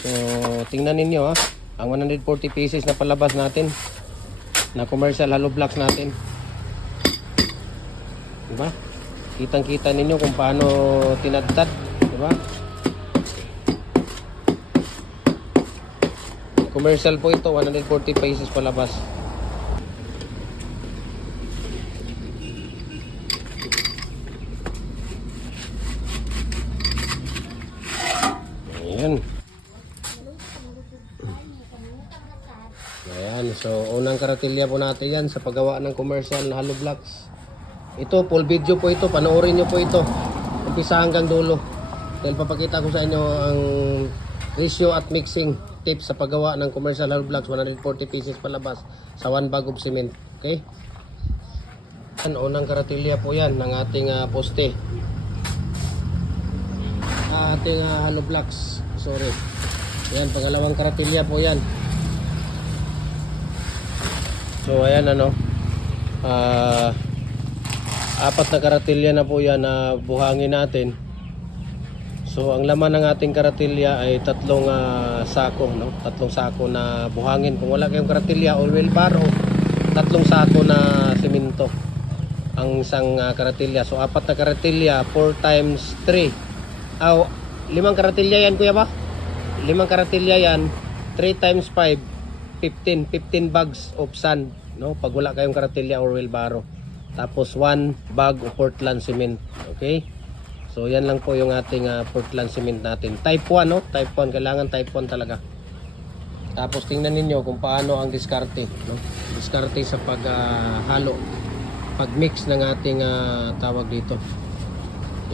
So tingnan ninyo ha, ang 140 pieces na palabas natin na commercial hollow blocks natin, diba? Kitang kita ninyo kung paano tinadtad, diba? Commercial po ito, 140 pieces palabas. Ayan. Ayan, so unang karatilya po natin yan sa paggawa ng commercial na hollow blocks. Ito, full video po ito, panoorin nyo po ito umpisa hanggang dulo dahil papakita ko sa inyo ang ratio at mixing tips sa paggawa ng commercial hollow blocks, 140 pieces palabas sa 1 bag of cement. Okay, yan, unang karatilya po yan ng ating poste, ating hollow blocks, sorry. Yan, pangalawang karatilya po yan. So ayan, ano, apat na karatilya na po yan na buhangin natin. So ang laman ng ating karatilya ay tatlong sako, no? Tatlong sako na buhangin. Kung wala kayong karatilya o wheelbarrow, tatlong sako na simento ang isang karatilya. So apat na karatilya, 4 times 3. Limang karatilya yan, kuya ba? Limang karatilya yan, 3 times 5, 15 bags of sand, no? Pag wala kayong karatilya or wheelbarrow. Tapos 1 bag of Portland cement. Okay? So yan lang po yung ating Portland cement natin. Type 1, no? Type 1, kailangan type 1 talaga. Tapos tingnan ninyo kung paano ang diskarte, no? Diskarte sa paghalo, pag-mix ng ating tawag dito,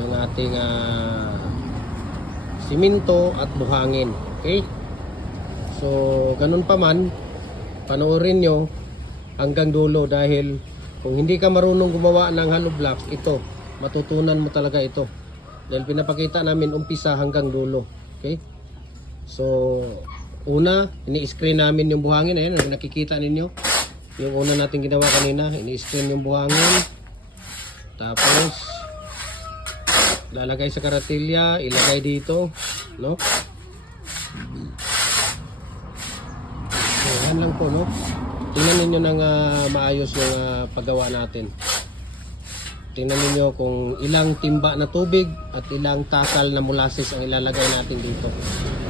yung ating simento at buhangin. Okay? So ganun pa man, panoorin nyo hanggang dulo dahil kung hindi ka marunong gumawa ng hollow blocks, ito, matutunan mo talaga ito. Dahil pinapakita namin umpisa hanggang dulo. Okay? So, una, ini-screen namin yung buhangin. Ayan, nakikita ninyo. Yung una natin ginawa kanina, ini-screen yung buhangin. Tapos, lalagay sa karatilya, ilagay dito. No? So, yan lang po, no? Tingnan ninyo ng maayos yung paggawa natin. Tingnan ninyo kung ilang timba na tubig at ilang takal na molasses ang ilalagay natin dito.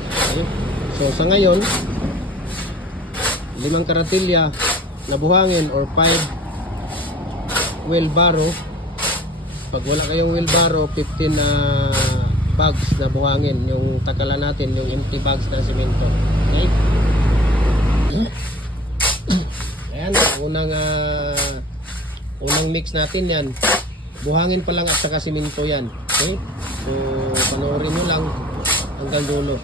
Okay? So sa ngayon, 5 karatilya na buhangin or 5 wheelbarrow. Pag wala kayong wheelbarrow, 15 bags na buhangin yung takalan natin, yung empty bags na semento. Okay? Ayan, unang mix natin yan. Buhangin pa lang at saka simento yan. Okay? So panoorin nyo lang hanggang dulo.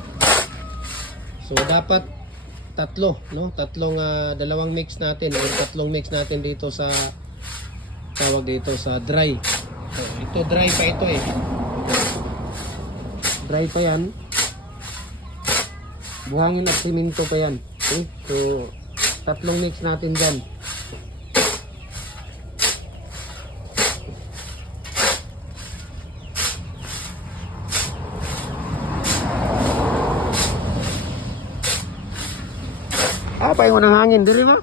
So dapat tatlo, no? Dalawang mix natin or tatlong mix natin dito sa tawag dito sa dry. So, ito dry pa ito eh. Dry pa yan. Buhangin at simento pa yan. Okay? So tatlong mix natin dyan. Apa yung unang hangin diri ba?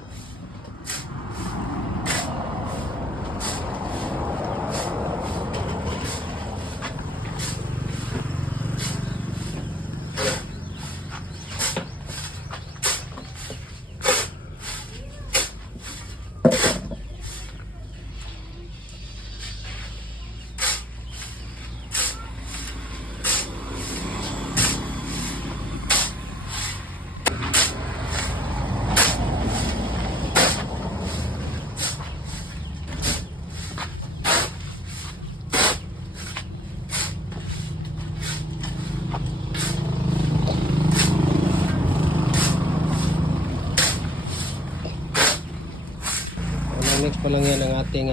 Mix pa lang yan ang ating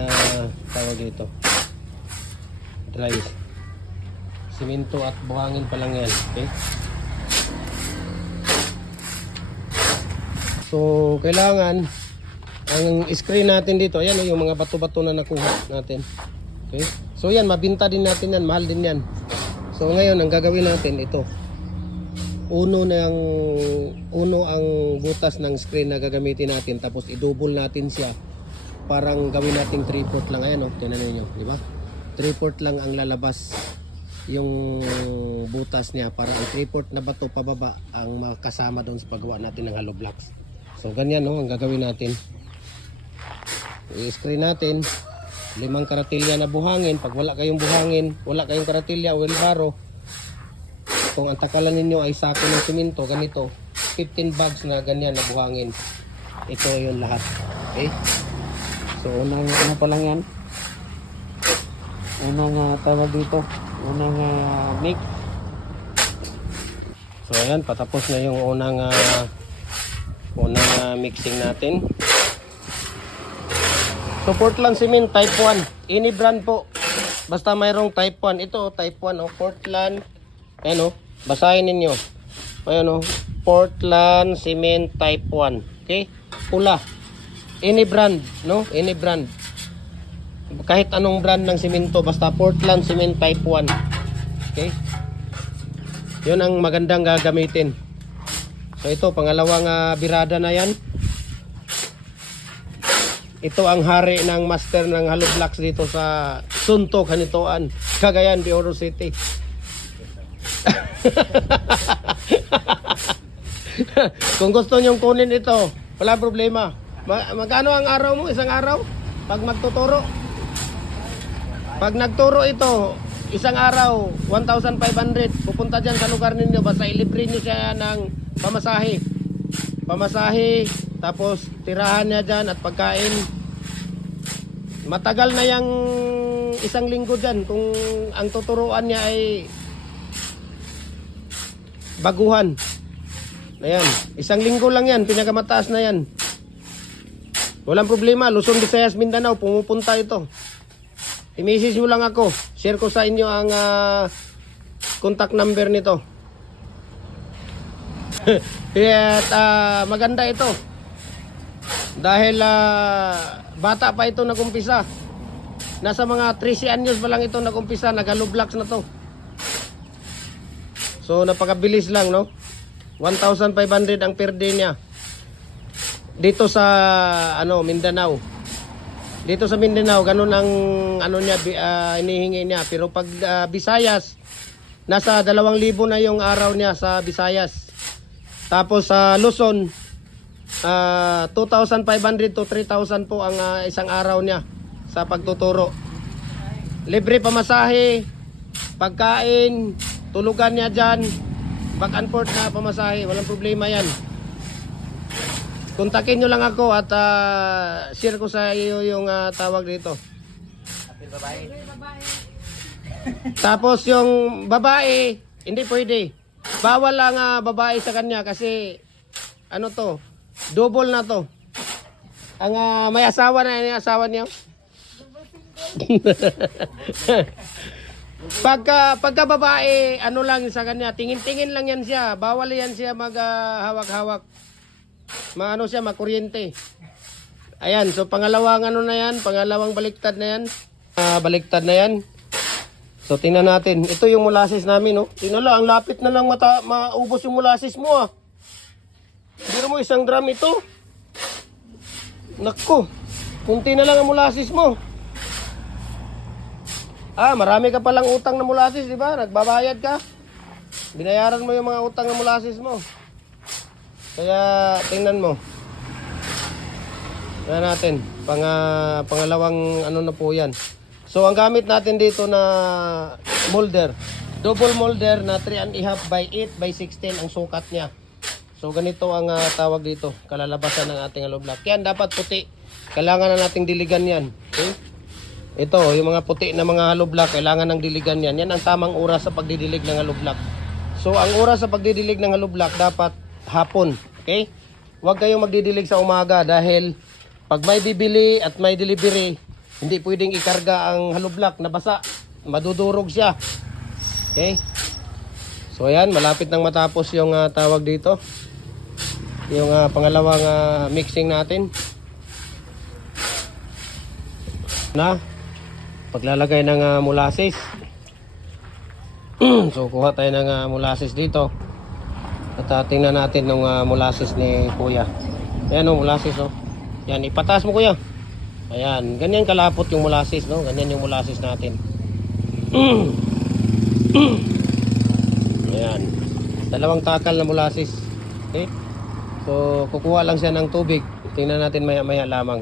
tawag dito, dry simento at buhangin pa lang yan. Okay, so kailangan ang screen natin dito, ayan yung mga bato-bato na nakuha natin. Okay, so yan, mabinta din natin yan, mahal din yan. So ngayon ang gagawin natin ito, uno ang butas ng screen na gagamitin natin, tapos i-double natin siya. Parang gawin nating 3/4 lang. Ayan, tingnan niyo, di ba? 3/4 lang ang lalabas yung butas niya, para ang 3/4 na bato pababa ang makasama doon sa paggawa natin ng hollow blocks. So ganyan ang gagawin natin. I-screen natin 5 karatilya na buhangin. Pag wala kayong buhangin, wala kayong karatilya o wheelbarrow, kung ang takalan ninyo ay sako ng simento, ganito 15 bags na ganyan na buhangin, ito yung lahat. Okay, so unang pa lang yan, unang tawag dito, unang mix. So ayan, patapos na yung unang mixing natin. So Portland Cement Type 1, any brand po, basta mayroong Type 1. Ito Type 1, Portland. Ayan, basahin ninyo. Ayan, Portland Cement Type 1. Okay, pula, any brand, no, any brand, kahit anong brand ng simento, basta Portland Cement Type 1. Okay, yun ang magandang gagamitin. So ito, pangalawang birada na yan. Ito ang hari ng master ng hollow blocks dito sa Suntok, Hanituan, Cagayan de Oro City. Kung gusto nyong kunin ito, wala problema. Magkano ang araw mo? Isang araw? Pag magtuturo? Pag nagturo ito, isang araw, 1,500. Pupunta dyan sa lugar ninyo, basta ilibre nyo siya ng pamasahe. Pamasahe, tapos tirahan niya dyan at pagkain. Matagal na yung isang linggo dyan kung ang tuturuan niya ay baguhan. Ayan, isang linggo lang yan, pinakamataas na yan. Walang problema, Luzon, Visayas, Mindanao, pumupunta ito. I-message mo lang ako, share ko sa inyo ang contact number nito. Kaya maganda ito. Dahil bata pa ito nagumpisa. Nasa mga 13 anyos pa lang ito nagumpisa, nag-hollow blocks na to. So napakabilis lang, no? 1,500 ang per day niya. Dito sa Mindanao. Dito sa Mindanao, ganun ang niya inihingi niya. Pero pag Visayas, nasa 2,000 na yung araw niya sa Visayas. Tapos sa Luzon, 2,500 to 3,000 po ang isang araw niya sa pagtuturo. Libre pamasahe, pagkain, tulugan niya dyan, back and forth na pamasahe, walang problema yan. Kontakin nyo lang ako at share ko sa iyo yung tawag dito. Tapos yung babae, hindi pwede. Bawal lang babae sa kanya kasi double na to. Ang may asawa na yung asawa niya. Pagka babae, lang sa kanya, tingin-tingin lang yan siya. Bawal yan siya maghawak-hawak. Siya, makuryente. Ayan, so pangalawang na yan, pangalawang baliktad na yan. Baliktad na yan. So tingnan natin. Ito yung molasses namin, no. Tingnan lang, ang lapit na lang maubos yung molasses mo, Biro mo isang drum ito. Nako, kunti na lang ang molasses mo. Marami ka palang utang na molasses, di ba? Nagbabayad ka. Binayaran mo yung mga utang na molasses mo. Kaya tingnan mo. Tingnan natin. Pangalawang na po yan. So ang gamit natin dito na molder. Double molder na 3.5 by 8 by 16 ang sukat niya. So ganito ang tawag dito. Kalalabasan ng ating hollow block. Yan dapat puti. Kailangan na nating diligan yan. Okay? Ito, yung mga puti na mga hollow block, kailangan ng diligan yan. Yan ang tamang oras sa pagdidilig ng hollow block. So ang oras sa pagdidilig ng hollow block dapat hapon. Okay? Huwag kayong magdidilig sa umaga dahil pag may bibili at may delivery, hindi pwedeng ikarga ang hollow block na basa. Madudurog siya. Okay? So ayan, malapit nang matapos yung tawag dito. Yung pangalawang mixing natin. Paglalagay ng molasses. So kuha tayo ng molasses dito. At tingnan natin ng molasses ni Kuya. Ayan o, molasses o. Yan, ipataas mo Kuya. Ayan, ganyan kalapot yung molasses, no? Ganyan yung molasses natin. Ayan. 2 takal na molasses. Okay? So, kukuha lang siya ng tubig. Tingnan natin maya-maya lamang.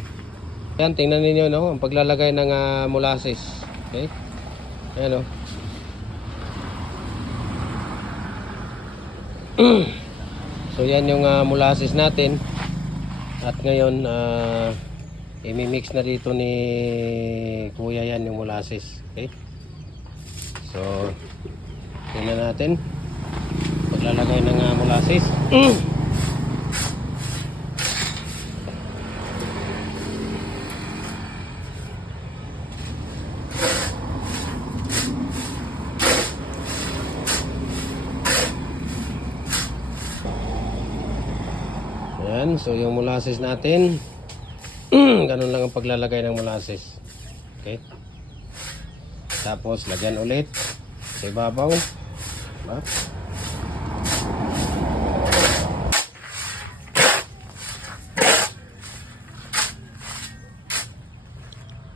Ayan, tingnan ninyo, no? Ang paglalagay ng molasses. Okay? Ayan, no? So, yan yung molasses natin. At ngayon, i-mix na dito ni Kuya yan yung molasses. Okay? So, tingnan natin. Paglalagay ng molasses. Ayan, so yung molasses natin. Ganun lang ang paglalagay ng molasses. Okay? Tapos lagyan ulit sa ibabaw. Diba?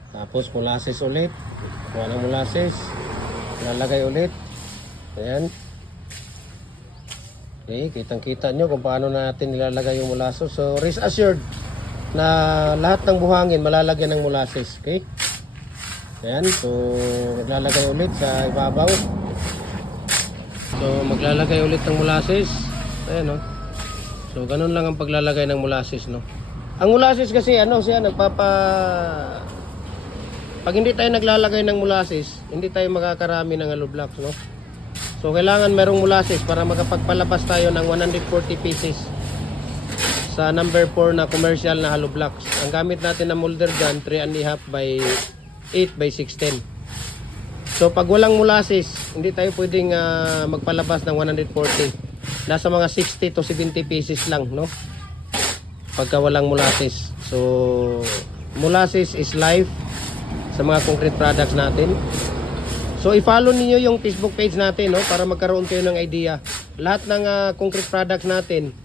Tapos molasses ulit. Kuha ng molasses. Lalagay ulit. Ayan. Okay, kitang-kita nyo kung paano natin nilalagay yung molasses. So, rest assured na lahat ng buhangin malalagyan ng molasses. Okay? Ayan, so maglalagay ulit sa ibabaw. So, maglalagay ulit ng molasses. Ayan, no? So, ganun lang ang paglalagay ng molasses, no? Ang molasses kasi, siya pag hindi tayo naglalagay ng molasses, hindi tayo makakarami ng hollow blocks, no? So, kailangan merong molasses para makapagpalabas tayo ng 140 pieces sa number 4 na commercial na hollow blocks. Ang gamit natin na molder dyan, 3.5 by 8 by 610. So, pag walang molasses, hindi tayo pwedeng magpalabas ng 140. Nasa mga 60 to 70 pieces lang, no? Pagka walang molasses. So, molasses is life sa mga concrete products natin. So, i-follow niyo yung Facebook page natin, no, para magkaroon kayo ng idea. Lahat ng concrete products natin,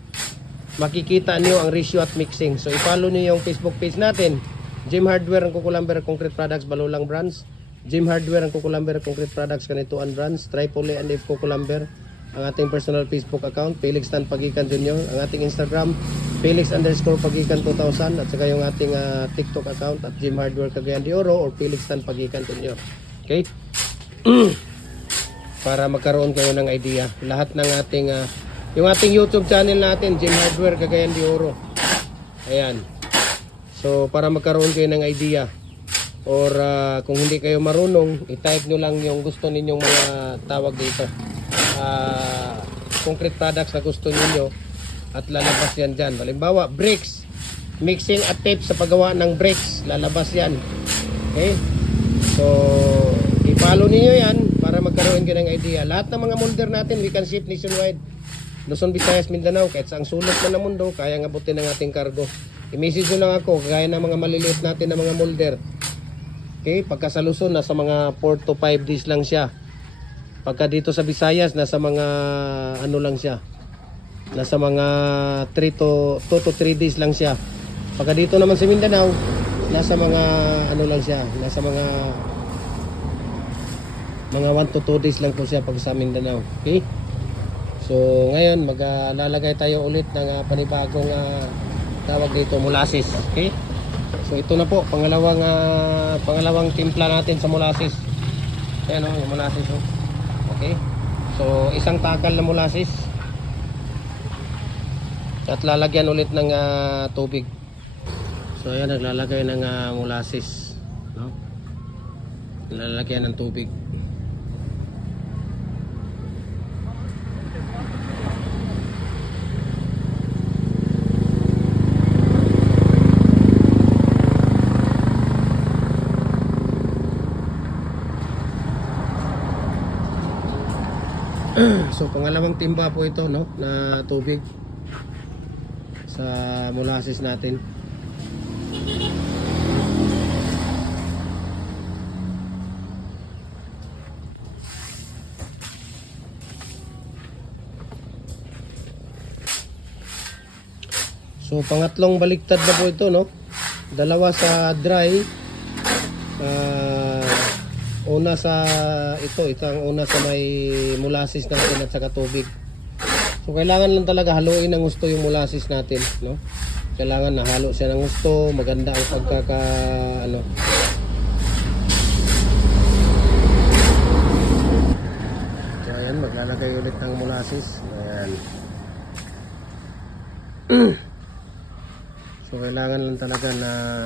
makikita niyo ang ratio at mixing. So, i-follow niyo yung Facebook page natin. Jim Hardware ang Kukulamber Concrete Products, Balulang Brands. Jim Hardware ang Kukulamber Concrete Products, Kanituan Brands. Tripoli and F Kukulamber. Ang ating personal Facebook account, Felix Tan Pagikan Jr. Ang ating Instagram, Felix_Pagikan 2000. At saka yung ating TikTok account at Jim Hardware Cagayan de Oro or Felix Tan Pagikan Jr. Okay? Para magkaroon kayo ng idea. Lahat ng ating yung ating YouTube channel natin, Jim Hardware Cagayan de Oro. Ayan. So para magkaroon kayo ng idea, or kung hindi kayo marunong, i-type nyo lang yung gusto ninyong mga tawag dito, concrete products na gusto niyo at lalabas yan dyan. Halimbawa, bricks, mixing at tape sa paggawa ng bricks, lalabas yan. Okay? So i-follow niyo yan para magkaroon kayo ng idea. Lahat ng mga molder natin, we can ship nationwide. Luzon, Visayas, Mindanao, kahit saang sulok na ng mundo, kaya nga abutin ng ating kargo. I-message nyo lang ako, kagaya ng mga maliliit natin na mga molder. Okay, pagka sa Luzon, nasa mga 4 to 5 days lang siya. Pagka dito sa Visayas, nasa mga ano lang siya. Nasa mga 2 to 3 days lang siya. Pagka dito naman sa Mindanao, nasa mga ano lang siya, nasa mga 1 to 2 days lang po siya pag sa Mindanao. Okay? So, ngayon, maglalagay tayo ulit ng panibagong tawag dito, molasses. Okay? So, ito na po, pangalawang timpla natin sa molasses. Ayan o, yung molasses o. Okay? So, 1 takal na molasses. At lalagyan ulit ng tubig. So, ayan, naglalagay ng molasses. No? Lalagyan ng tubig. So pangalawang timba po ito, no, na tubig sa molasses natin. So pangatlong baliktad na po ito, no? Dalawa sa dry. Una sa ang una sa may molasses natin at saka tubig. So kailangan lang talaga haluin ng gusto yung molasses natin, no? Kailangan nahalo siya ng gusto, maganda ang pagkaka So ayan, maglalagay ulit ng molasses. Ayan. So kailangan lang talaga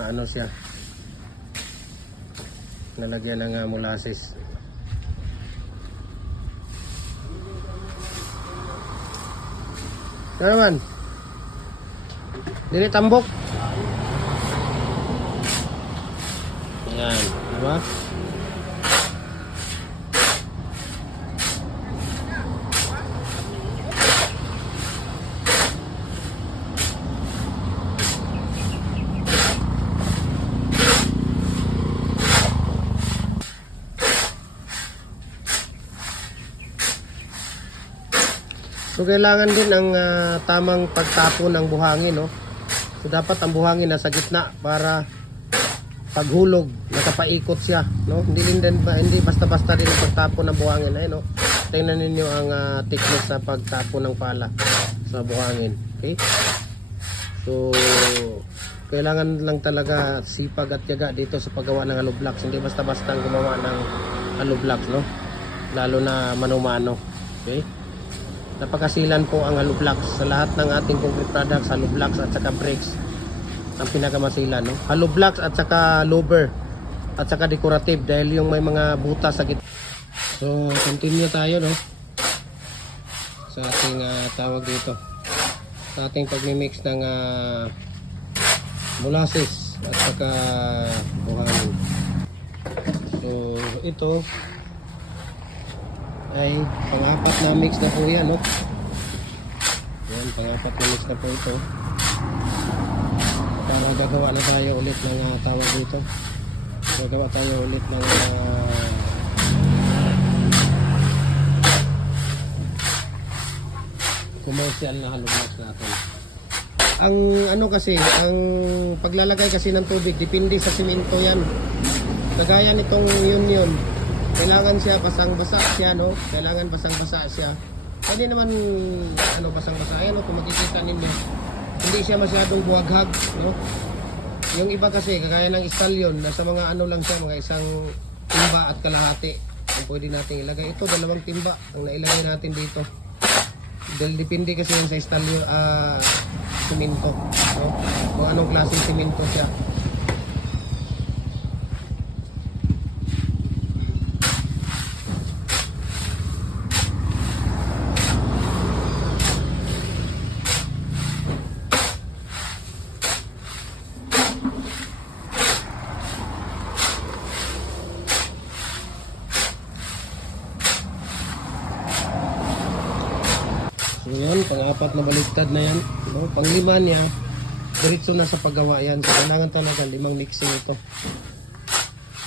na siya, nalagyan ng molasses. Ano naman? Dili tambok. Ayan, diba? So kailangan din ang tamang pagtapon ng buhangin, no? So dapat ang buhangin nasa gitna para paghulog nakapaikot siya, no? Hindi basta-basta din ang pagtapon ng buhangin, no? Tingnan ninyo ang technique sa pagtapon ng pala sa buhangin, okay? So kailangan lang talaga sipag at tiyaga dito sa paggawa ng hollow blocks. Hindi basta-basta ang gumawa ng hollow blocks, no? Lalo na mano-mano, okay? Napakasilan po ang hollow blocks sa lahat ng ating concrete products. Hollow blocks at saka bricks ang pinakamasilan, no? Hollow blocks at saka louver at saka decorative dahil yung may mga butas sa gitna. So continue tayo, no, sa ating tawag dito, sa ating pagmimix ng molasses at saka buhangin. So ito ay pang-apat na mix na po yan, no? Yan, pang-apat na mix na po ito. Para gagawa na tayo ulit ng tawag dito. Gagawa tayo ulit ng commercial na hollow blocks natin. Ang kasi, ang paglalagay kasi ng tubig, depende sa simento yan. Kagaya nitong yun. Kailangan siya basang-basa siya, no? Kailangan basang-basa siya. Pwede naman basang-basa. Ayan, no? Kung makikita ninyo, hindi siya masyadong buwaghag, no? Yung iba kasi, kagaya ng istalyon, nasa mga lang siya, mga isang timba at kalahati ang pwede natin ilagay. Ito, 2 timba ang nailagay natin dito. Dahil depende kasi yan sa istalyon, simento, no? Kung anong klaseng simento siya. So yun, pang-apat na baliktad na yan, no? Pang-5 niya, diretso na sa paggawa yan. So kailangan talaga 5 mixing ito.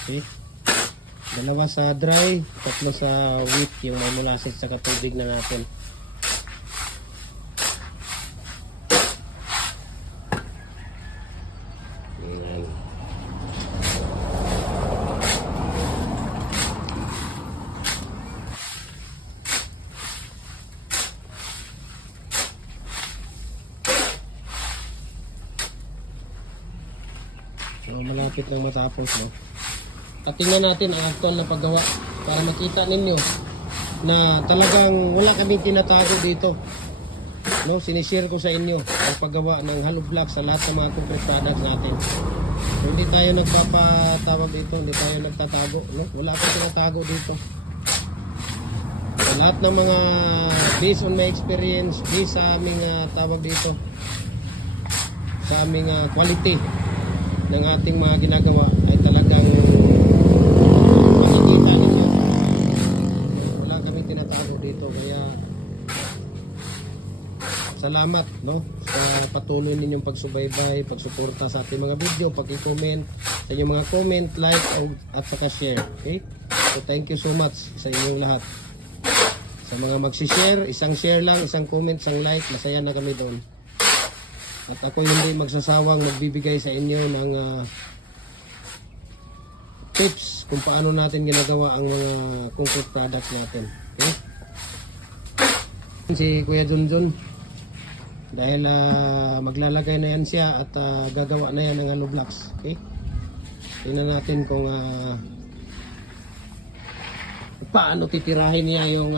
Okay? 2 sa dry, 3 sa wet, yung may molasses sa tubig na natin. Ayan. So malapit nang matapos, no? At tingnan natin ang actual na paggawa para makita ninyo na talagang wala kaming tinatago dito, no? Sinishare ko sa inyo ang paggawa ng hollow blocks sa lahat ng mga concrete products natin. So, hindi tayo nagpapatawag dito, hindi tayo nagtatago, no? Wala akong tinatago dito. Sa lahat ng mga based on my experience, based sa aming tawag dito, sa aming quality ng ating mga ginagawa ay talagang makikita ninyo. Wala kaming tinatago dito, kaya salamat, no, sa patuloy ninyong pagsubaybay, pagsuporta sa ating mga video, pag-i-comment sa inyong mga comment, like at saka share. Okay? So thank you so much sa inyong lahat. Sa mga magsi-share, isang share lang, isang comment, isang like, masaya na kami doon. At ako hindi magsasawang magbibigay sa inyo ng tips kung paano natin ginagawa ang mga concrete products natin. Okay? Si Kuya Junjun, dahil maglalagay na yan siya at gagawa na yan ng hollow blocks. Okay? Tingnan natin kung paano titirahin niya yung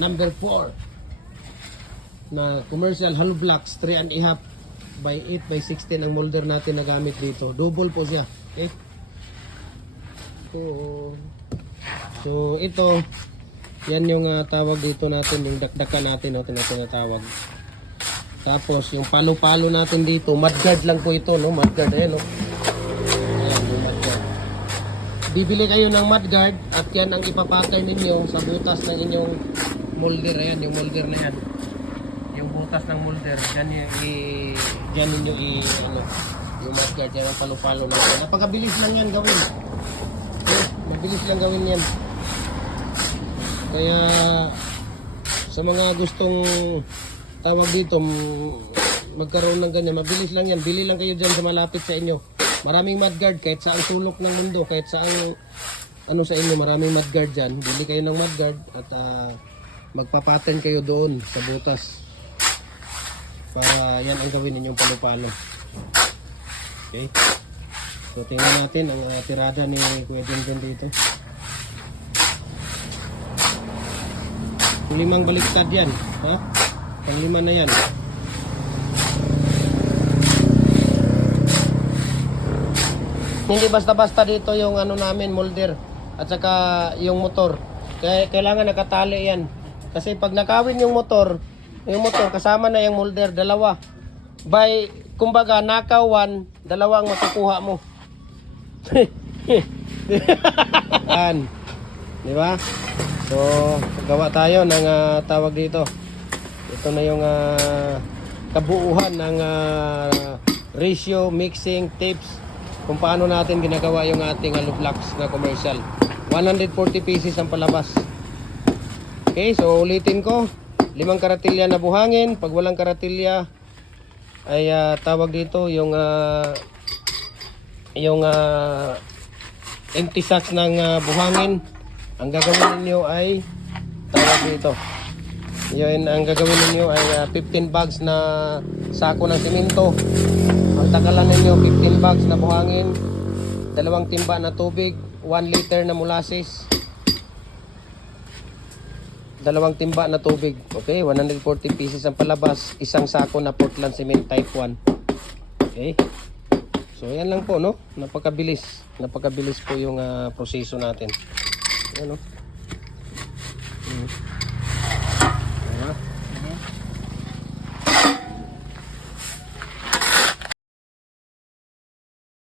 number 4 na commercial hollow blocks 3.5 by 8 by 16 ang molder natin na gamit dito. Double po siya. Okay? So ito, yan yung tawag dito natin, yung dakdakan natin, tinatawag. Tapos yung palo-palo natin dito, mudguard lang po ito, no? Mudguard, ayan, no? Ayan, yung mudguard. Bibili kayo ng mudguard at yan ang ipapatay ninyo sa butas ng inyong molder. Ayan, yung molder na yan. Yung butas ng molder, dyan ninyo yung mudguard, yan ang palo-palo natin. Napakabilis lang yan gawin. Mabilis lang gawin yan. Kaya sa mga gustong tawag dito magkaroon ng ganyan, mabilis lang yan. Bili lang kayo dyan sa malapit sa inyo. Maraming mudguard kahit sa sulok ng mundo, kahit sa sa inyo, maraming mudguard dyan. Bili kayo ng mudguard at magpapattern kayo doon sa butas para yan ang gawin ninyong palo-palo. Okay, so tingnan natin ang tirada ni Kuya Junjun dito. Limang baliktad yan, ha? Panglima na yan. Hindi basta-basta dito yung namin, molder at saka yung motor. Kaya kailangan nakatali yan. Kasi pag nakawin yung motor kasama na yung molder, dalawa. Kumbaga nakaw 1, dalawa ang makukuha mo. Yan. Di ba? So, gawa tayo ng tawag dito. Ito na yung kabuuhan ng ratio, mixing, tips kung paano natin ginagawa yung ating hollow blocks na commercial. 140 pieces ang palabas. Okay, so ulitin ko. 5 karatilya na buhangin. Pag walang karatilya ay tawag dito yung empty sacks ng buhangin. Ang gagawin ninyo ay tawag dito. Yun, ang gagawin ninyo ay 15 bags na sako ng simento. Ang takalan ninyo 15 bags na buhangin, 2 timba na tubig, 1 liter na molasses, 2 timba na tubig. Okay, 140 pieces ang palabas, 1 sako na Portland cement type 1. Okay. So yan lang po, no? Napakabilis po yung proseso natin. Ano?